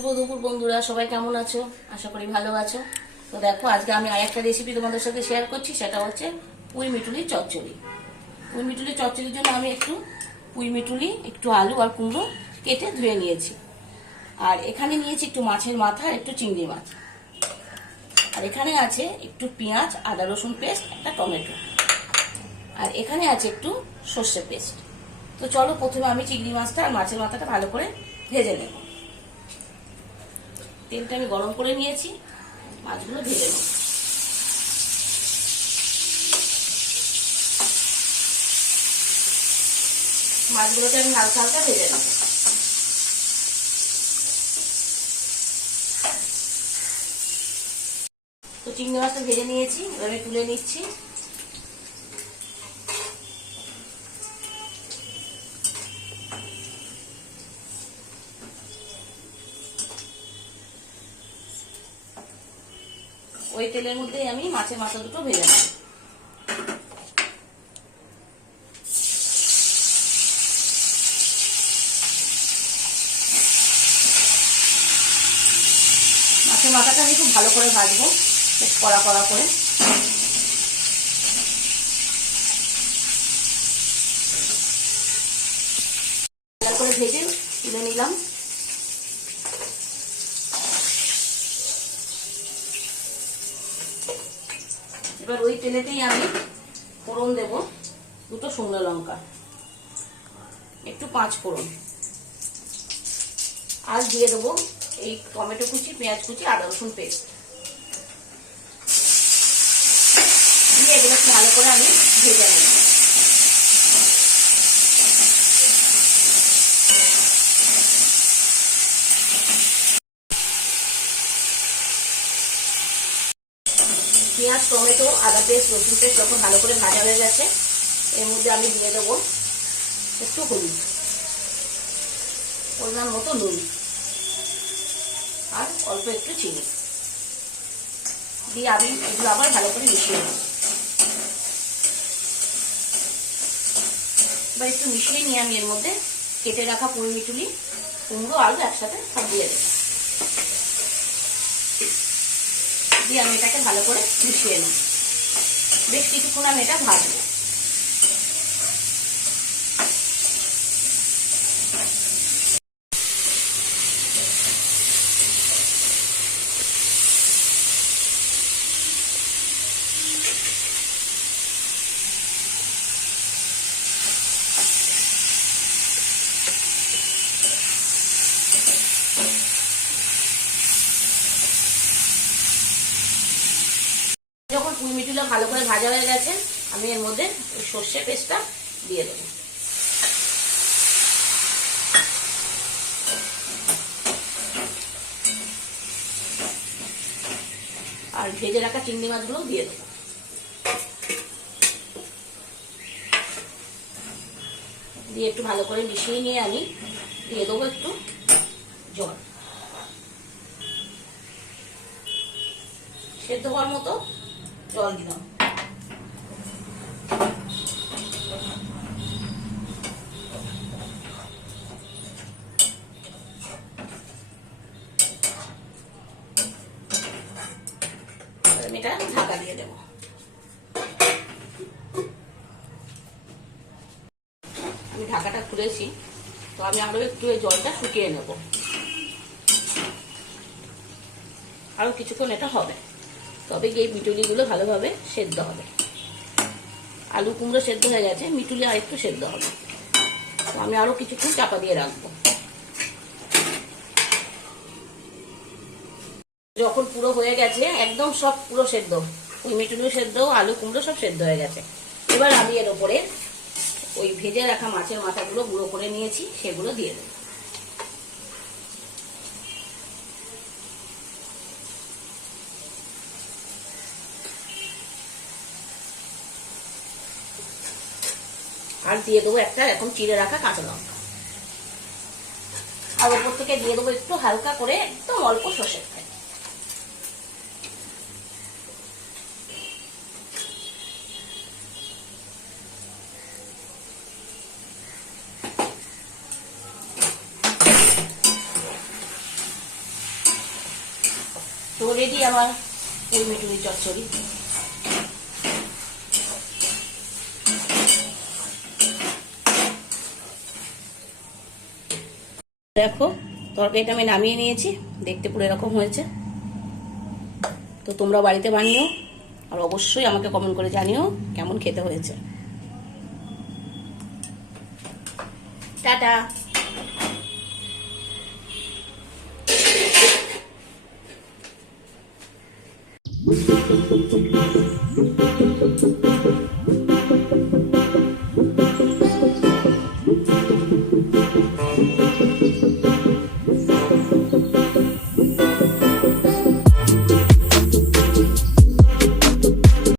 শুভ দুপুর বন্ধুরা, সবাই কেমন আছো? আশা করি ভালো আছো। তো দেখো, আজকে আমি আরেকটা রেসিপি তোমাদের সাথে শেয়ার করছি। সেটা হচ্ছে পুঁই মিটুলি চচ্চড়ি। পুঁই মিটুলি চচ্চড়ির জন্য আমি একটু পুঁই মিটুলি, একটু আলু আর কুমড়ো কেটে ধুয়ে নিয়েছি। আর এখানে নিয়েছি একটু মাছের মাথা আর একটু চিংড়ি মাছ। আর এখানে আছে একটু পেঁয়াজ, আদা রসুন পেস্ট, একটা টমেটো। আর এখানে আছে একটু সর্ষে পেস্ট। তো চলো, প্রথমে আমি চিংড়ি মাছটা আর মাছের মাথাটা ভালো করে ভেজে নেব। তেলটা আমি গরম করে নিয়েছি, মাছগুলো ভেজে নেব। মাছগুলোকে আমি হালকা হালকা ভেজে নেব। তো চিংড়ি মাছটা ভেজে নিয়েছি, এবার আমি তুলে নিচ্ছি। ওই তেলের মধ্যেই আমি মাছের মাথা দুটো ভেজে নেব। মাছের মাথাটা আমি খুব ভালো করে ভাজবো, বেশ কড়া কড়া করে। ভালো করে ভেজে তুলে নিলাম। এবার ওই তেলেতেই আমি ফোড়ন দেব, দুটো শুকনো লঙ্কা, একটু 5 ফোড়ন, আর দিয়ে দেবো এই টমেটো কুচি, পেঁয়াজ কুচি, আদা রসুন পেস্ট দিয়ে এগুলো ভালো করে আমি ভেজে নেব। পেঁয়াজ, টমেটো, আদা পেস্ট, রসুন পেস্ট যখন ভালো করে ভাজা হয়ে গেছে, এর মধ্যে আমি দিয়ে দেবো একটু হলুদ, পরিমাণ মতো নুন, আর অল্প একটু চিনি দিয়ে আমি এগুলো আবার ভালো করে মিশিয়ে নেব। এবার একটু মিশিয়ে নিয়ে আমি এর মধ্যে কেটে রাখা পুঁই মিটুলি, কুমড়ো, আলু একসাথে সব দিয়ে দেবো। দিয়ে আমি এটাকে ভালো করে মিশিয়ে নেব। বেশ কিছুক্ষণ আমি এটা ভাজবো। যখন পুঁই মিটুলি ভালো করে ভাজা হয়ে গেছে, আমি এর মধ্যে ওই সর্ষে পেস্টটা দিয়ে দেবো। আর ভেজে রাখা চিংড়ি মাছগুলো দিয়ে দেবো। দিয়ে একটু ভালো করে মিশিয়ে নিয়ে আমি দিয়ে দেবো একটু জল, সেদ্ধ হওয়ার মতো জল দিলাম। আমি এটা ঢাকা দিয়ে দেবো। আমি ঢাকাটা খুলেছি, তো আমি আরো একটু এই জলটা শুকিয়ে নেব। আরো কিছুক্ষণ এটা হবে, তবে এই মিটুলিগুলো ভালোভাবে সেদ্ধ হবে। আলু কুমড়ো সেদ্ধ হয়ে গেছে, মিটুলি আর একটু সেদ্ধ হবে। তো আমি আরো কিছুক্ষণ চাপা দিয়ে রাখবো। যখন পুরো হয়ে গেছে, একদম সব পুরো সেদ্ধ, ওই মিটুলি সেদ্ধ, আলু কুমড়ো সব সেদ্ধ হয়ে গেছে, এবার আমি এর উপরে ওই ভেজে রাখা মাছের মাথাগুলো গুঁড়ো করে নিয়েছি, সেগুলো দিয়ে দেবো। আর দিয়ে দেবো একটা এখন চিড়ে রাখা কাঁচা লঙ্কা। আর ওপর থেকে দিয়ে দেবো একটু হালকা করে একদম অল্প সর্ষের তেল। তো রেডি আমার পুঁই মিটুলি চচ্চড়ি। দেখো তরকারিটা আমি নামিয়ে নিয়েছি, দেখতে পুরো এরকম হয়েছে। তো তোমরা বাড়িতে বানিও আর অবশ্যই আমাকে কমেন্ট করে জানিও কেমন খেতে হয়েছে। টাটা।